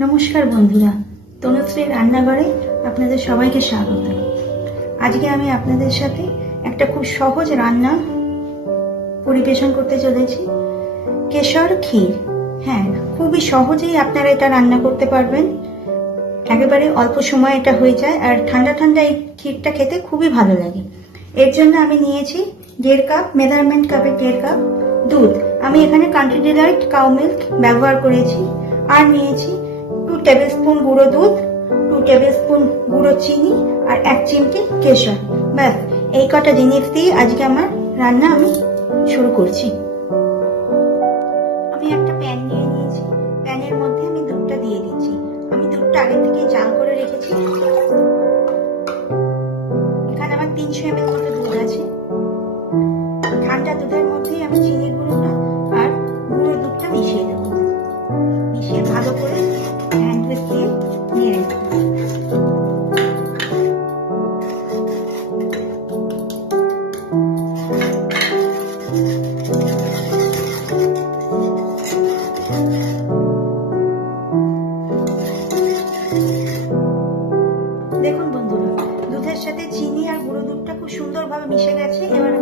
নমস্কার বন্ধুরা তনুশ্রীর রান্নাঘরে আপনাদের সবাইকে স্বাগত। আজকে আমি আপনাদের সাথে একটা খুব সহজ রান্না পরিবেশন করতে চলেছি। কেশর ক্ষীর। হ্যাঁ খুবই সহজেই আপনারা এটা রান্না করতে পারবেন। একেবারে অল্প সময় এটা হয়ে যায় আর ঠান্ডা ঠান্ডা এই ক্ষীরটা খেতে খুবই ভালো লাগে। এর জন্য আমি নিয়েছি দেড় কাপ, মেজারমেন্ট কাপের দেড় কাপ দুধ। আমি এখানে কান্ট্রি ডিলাইট কাউ মিল্ক ব্যবহার করেছি। আর নিয়েছি টু টেবিল স্পুন গুঁড়ো দুধ টু টেবিল স্পুন গুঁড়ো চিনি আর এক চিমটি কেশর। ব্যাস, এই কটা জিনিস দিয়ে আজকে আমার রান্না আমি শুরু করছি। আমি একটা প্যান নিয়ে নিয়েছি। প্যানের মধ্যে আমি দুধটা দিয়ে দিচ্ছি। আমি দুধটা আগে থেকে জাল করে রেখেছি। এখানে আমার তিনশো এম দেখুন বন্ধুরা দুধের সাথে চিনি আর গুঁড়ো দুধটা খুব সুন্দরভাবে মিশে গেছে এবার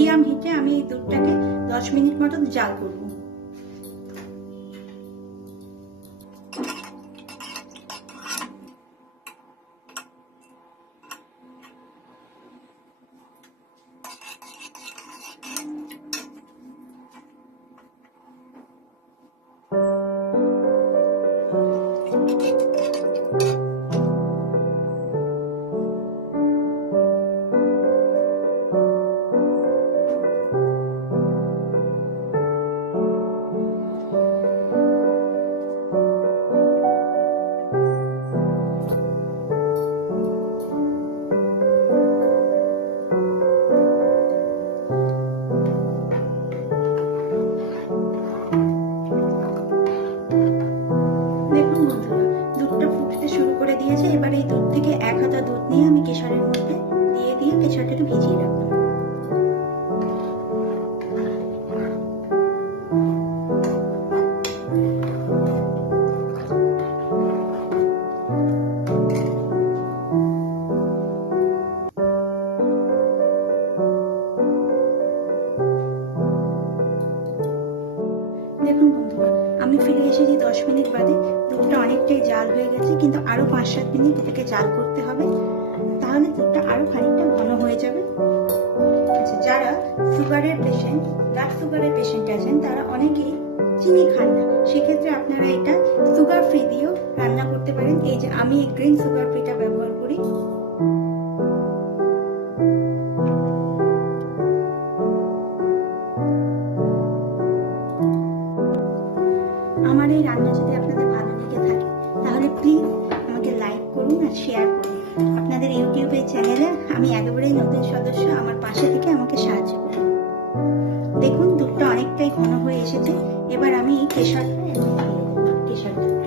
মিডিয়াম হিটে আমি এই দুধটাকে দশ মিনিট মতো জাল করব। দিয়েছে, এবার এই দুধ থেকে এক হাতা দুধ নিয়ে আমি কেশরের মধ্যে দিয়ে দিয়ে কেশরটা একটু ভিজিয়ে রাখব। দেখুন বন্ধুরা আমি ফিরে এসেছি দশ মিনিট বাদে দুধটা অনেকটাই জাল হয়ে গেছে, কিন্তু আরও পাঁচ সাত মিনিট এটাকে জাল করতে হবে, তাহলে দুধটা আরও খানিকটা ঘন হয়ে যাবে। আচ্ছা যারা সুগারের পেশেন্ট ব্লাড সুগারের পেশেন্ট আছেন, তারা অনেকেই চিনি খান না। সেক্ষেত্রে আপনারা এটা সুগার ফ্রি দিয়েও রান্না করতে পারেন। এই যে আমি গ্রিন সুগার ফ্রিটা ব্যবহার ইউটিউবের চ্যানেলে আমি একেবারেই নতুন সদস্য। আমার পাশে থেকে আমাকে সাহায্য করুন। দেখুন, দুধটা অনেকটাই ঘন হয়ে এসেছে। এবার আমি এই কেশরটা এর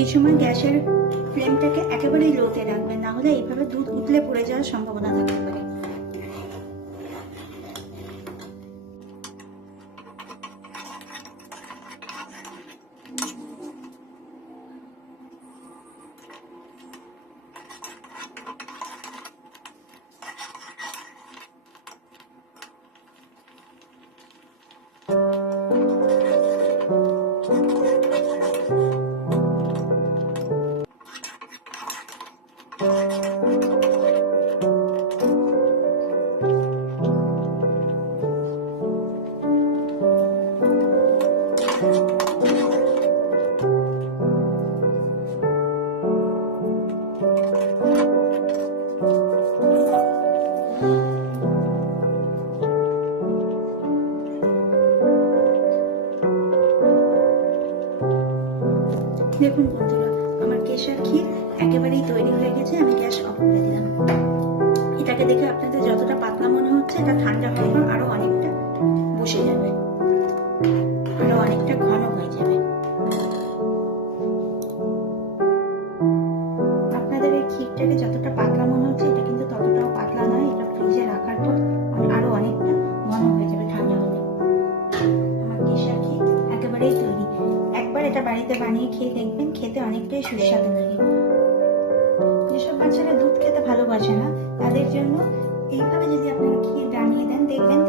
এই সময় গ্যাসের ফ্লেমটাকে একেবারেই লোতে রাখবেন, না হলে এইভাবে দুধ উতলে পড়ে যাওয়ার সম্ভাবনা থাকতে পারে। thank you দেখুন বন্ধুরা, আমার কেশর ক্ষীর একেবারেই তৈরি হয়ে গেছে, আমি গ্যাস অফ করে দিলাম। এটাকে দেখে আপনাদের যতটা পাতলা মনে হচ্ছে, এটা ঠান্ডা হওয়ার পর আরও অনেকটা বসে যাবে। ঘরেই তৈরি একবার এটা বাড়িতে বানিয়ে খেয়ে দেখবেন, খেতে অনেকটাই সুস্বাদু লাগে। যেসব বাচ্চারা দুধ খেতে ভালোবাসে না, তাদের জন্য এইভাবে যদি আপনারা ক্ষীর বানিয়ে দেন, দেখবেন